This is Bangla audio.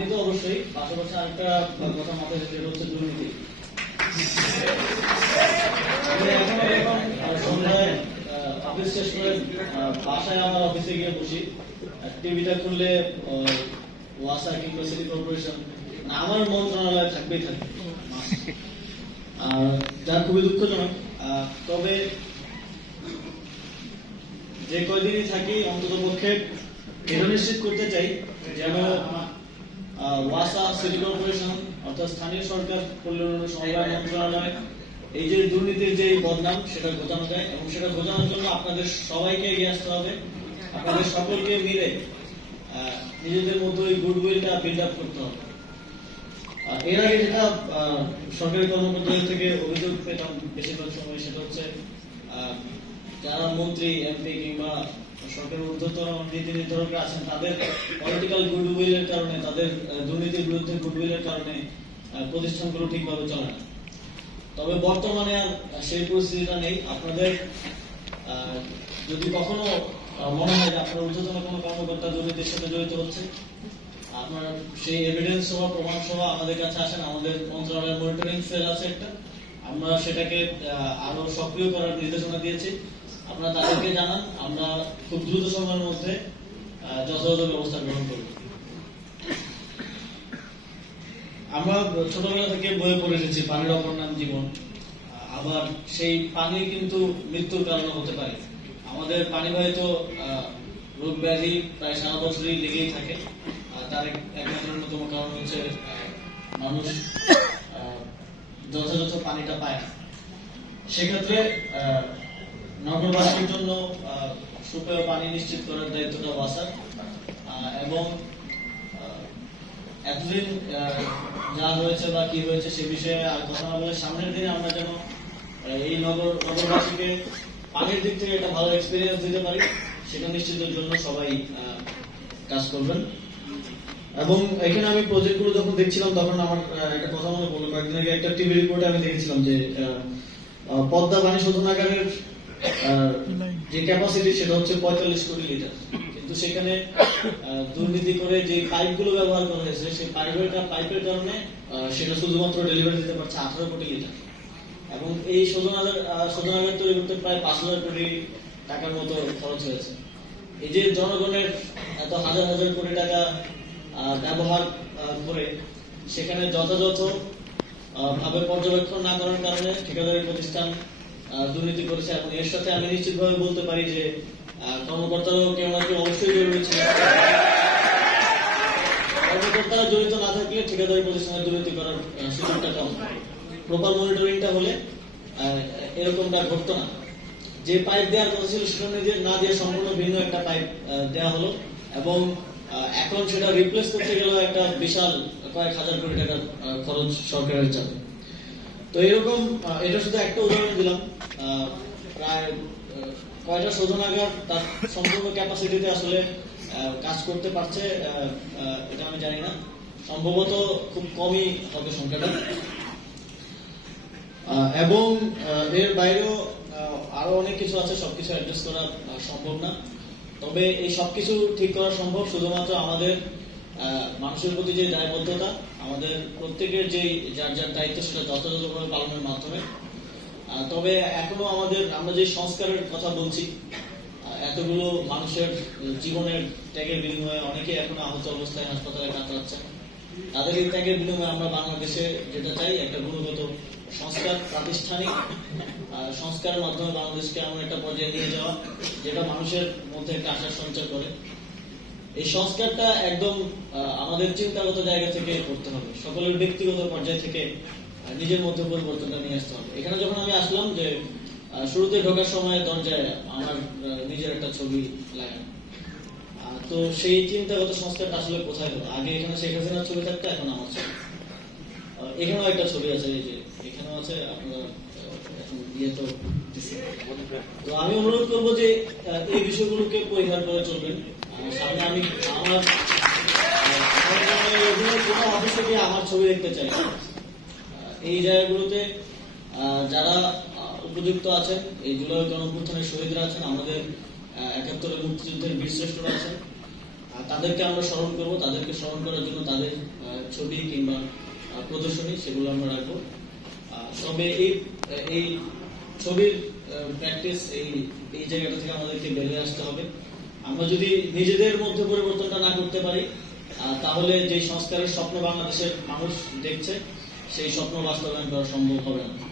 পানি তো অবশ্যই পাশাপাশি আরেকটা কথা মাথায় সেটা হচ্ছে দুর্নীতি। বাসায় আমার অফিসে গিয়ে বসি। টিভিটা খুললে ওয়াসা কিংবা সিটি কর্পোরেশন, আমার মন্ত্রণালয় থাকবেই থাকবে। আর যা খুবই দুঃখজনক তবে যে কয়দিনই থাকি অন্তত পক্ষে এটা নিশ্চিত করতে চাই যেন ওয়াসা সিটি কর্পোরেশন অর্থাৎ স্থানীয় সরকার কল্যাণ সমবায় মন্ত্রণালয় এই যে দুর্নীতির যে বদনাম, সেটা ঘোচানো যায় এবং সেটা ঘোচানোর জন্য আপনাদের সবাইকে এগিয়ে আসতে হবে। আপনাদের সকলকে মিলে নিজেদের মধ্যে ওই গুডউইলটা বিল্ড আপ করতে হবে। এর আগে যেটা সরকারি কর্মকর্তাদের থেকে অভিযোগ পেতাম বেশিরভাগ সময়, সেটা হচ্ছে যারা মন্ত্রী এমপি কিংবা যদি কখনো মনে হয় যে আপনার ঊর্ধ্বতন কোনো কর্মকর্তা দুর্নীতির সাথে জড়িত হচ্ছে, আপনার সেই এভিডেন্স সহ প্রমাণ সহ আমাদের কাছে আসেন, আমাদের মন্ত্রণালয়ের মনিটরিং সেল আছে একটা। আমরা সেটাকে আরও সক্রিয় করার নির্দেশনা দিয়েছি। আপনারা তাদেরকে জানান আমরা খুব দ্রুত সময়ের মধ্যে যথাযথ ব্যবস্থা গ্রহণ করব। আমরা ছোটবেলা থেকে বইয়ে পড়ে এসেছি পানির অপর নাম জীবন। আবার সেই পানি কিন্তু মৃত্যুর কারণ হতে পারে। আমাদের পানিবাহিত আহ, রোগ ব্যাধি প্রায় সারা বছরই লেগেই থাকে। তার এক একমাত্র অন্যতম কারণ হচ্ছে মানুষ যথাযথ পানিটা পায় না। সেক্ষেত্রে নগরবাসীর জন্য সুপেয় পানি নিশ্চিত করার দায়িত্বটা বাসার। এবং এতদিন যা হয়েছে বা কি হয়েছে সে বিষয়ে আর কথা বলে সামনের দিনে আমরা যেন এই নগর, নগরবাসীকে পানির দিক থেকে একটা ভালো এক্সপিরিয়েন্স দিতে পারি, সেটা নিশ্চিতের জন্য সবাই কাজ করবেন। এবং এখানে আমি প্রজেক্টগুলো যখন দেখছিলাম, তখন আমার একটা কথা মনে পড়ল। কয়েকদিন আগে একটা টিভি রিপোর্টে আমি দেখেছিলাম যে পদ্মা পানি শোধনাগারের যে ক্যাপাসিটি সেটা হচ্ছে পঁয়তাল্লিশ কোটি লিটার কিন্তু সেখানে দুর্নীতি করে যে ব্যবহার করা হয়েছে, সেই পাইপের পাইপের কারণে সেটা শুধুমাত্র ডেলিভারি দিতে পারছে আঠারো কোটি লিটার এবং এই তৈরি করতে প্রায় পাঁচ হাজার কোটি টাকার মতো খরচ হয়েছে। এই যে জনগণের এত হাজার হাজার কোটি টাকা ব্যবহার করে সেখানে যথাযথ ভাবে পর্যবেক্ষণ না করার কারণে ঠিকাদারি প্রতিষ্ঠান দুর্নীতি করেছে। এবং এর সাথে আমি নিশ্চিতভাবে বলতে পারি যে কর্মকর্তারাও কেউ না কেউ অবশ্যই জরুরি ছিল। কর্মকর্তারা জড়িত না থাকলে ঠিকাদারি দুর্নীতি করার সুযোগটা কম। প্রপার মনিটরিংটা হলে এরকমটা ঘটতো না। যে পাইপ দেওয়ার কথা ছিল না দিয়ে সম্পূর্ণ ভিন্ন একটা পাইপ দেওয়া হলো। এবং এখন সেটা রিপ্লেস করতে গেলে একটা বিশাল কয়েক হাজার কোটি টাকার খরচ সরকারের চাপে। তো এরকম এটা শুধু একটা উদাহরণ দিলাম। প্রায় কয়টা শোধনাগার তার সম্পূর্ণ ক্যাপাসিটিতে আসলে কাজ করতে পারছে এটা আমি জানি না। সম্ভবত খুব কমই হবে সংখ্যাটা। এবং এর বাইরেও আরও অনেক কিছু আছে, সবকিছু অ্যাডজাস্ট করা সম্ভব না। তবে এই সবকিছু ঠিক করা সম্ভব শুধুমাত্র আমাদের মানুষের প্রতি যে দায়বদ্ধতা আমাদের প্রত্যেকের যে যার যার দায়িত্ব সেটা যথাযথভাবে পালনের মাধ্যমে। তবে এখনও আমাদের, আমরা যে সংস্কারের কথা বলছি এতগুলো মানুষের জীবনের ত্যাগের বিনিময়ে অনেকে এখনও আহত অবস্থায় হাসপাতালে কাতরাচ্ছে তাদের এই ত্যাগের বিনিময়ে আমরা বাংলাদেশে যেটা চাই, একটা গুণগত সংস্কার, প্রাতিষ্ঠানিক সংস্কারের মাধ্যমে বাংলাদেশকে এমন একটা পর্যায়ে নিয়ে যাওয়া, যেটা মানুষের মধ্যে একটা আশার সঞ্চার করে। এই সংস্কারটা একদম আমাদের চিন্তাগত জায়গা থেকে করতে হবে। সকলের ব্যক্তিগত পর্যায় থেকে নিজের মধ্যে পরিবর্তনটা নিয়ে আসতে হবে। এখানে যখন আমি আসলাম যে শুরুতে ঢোকার সময় দরজায় আমার নিজের একটা ছবি লাগানো। তো সেই চিন্তাগত সংস্কারটা আসলে কোথায় হলো? আগে এখানে শেখ হাসিনার ছবি থাকতো, এখন আমার ছবি। এখানেও একটা ছবি আছে, এই যে, এখানেও আছে, আপনারা তো আমি অনুরোধ করব যে এই বিষয়গুলোকে পরিহার করে চলবেন। আমার ছবি দেখতে চাই এই জায়গাগুলোতে যারা উপযুক্ত আছেন, এই জুলাই শহীদরা আছেন, আমাদের একাত্তরের মুক্তিযুদ্ধের বীরশ্রেষ্ঠরা আছেন। তাদেরকে আমরা স্মরণ করব, তাদেরকে স্মরণ করার জন্য তাদের ছবি কিংবা প্রদর্শনী, সেগুলো আমরা রাখব। তবে এই এই ছবির প্র্যাকটিস এই এই জায়গাটা থেকে আমাদেরকে বেরিয়ে আসতে হবে। আমরা যদি নিজেদের মধ্যে পরিবর্তনটা না করতে পারি তাহলে যে সংস্কারের স্বপ্ন বাংলাদেশের মানুষ দেখছে, সেই স্বপ্ন বাস্তবায়ন করা সম্ভব হবে না।